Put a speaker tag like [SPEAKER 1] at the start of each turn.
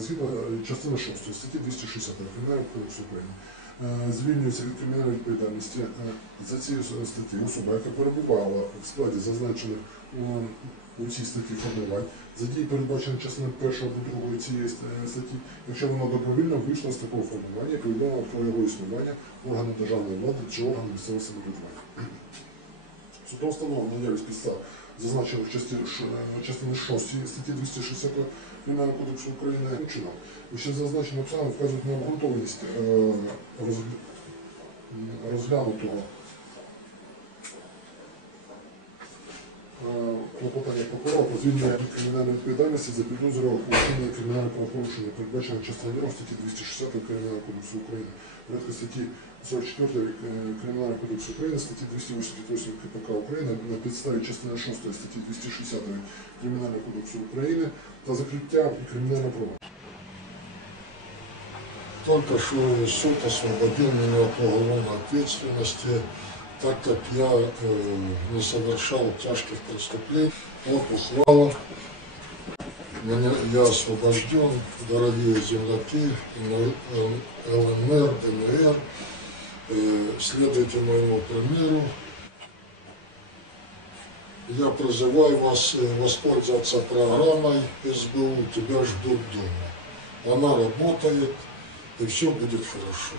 [SPEAKER 1] Згідно е, частини 6 статті 260 Кримінального кодексу України е, звільнюється від кримінальної відповідальності е, за цією статтю особа, яка перебувала в складі зазначених у, цій статті формувань, за дії передбачені частиною першої або другої цієї статті, якщо вона добровільно вийшла з такого формування, повідомила про його існування органу державної влади чи органу місцевого самоврядування. Судом встановлено наявність став, зазначених в частині, ш- е, частини 6 статті 260 Кримінального кодексу України чином. Ще зазначені обставини вказують на обґрунтованість е, розглянутого клопотання прокурора про звільнення від кримінальної відповідальності за підозрою у вчиненні кримінального правопорушення, передбаченого частиною 2 статті 260 Кримінального кодексу України, порядку статті 44 е, Кримінального кодексу України, статті 288 КПК України на підставі частини 6 статті 260 Кримінального кодексу України та закриття кримінального провадження.
[SPEAKER 2] Только что суд освободил меня от уголовной ответственности, так как я э, не совершал тяжких преступлений. Вот ухвала. Меня, я освобожден, дорогие земляки, ЛНР, ДНР. Э, следуйте моему примеру. Я призываю вас э, воспользоваться программой СБУ «Тебя ждут дома». Она работает, и все будет хорошо.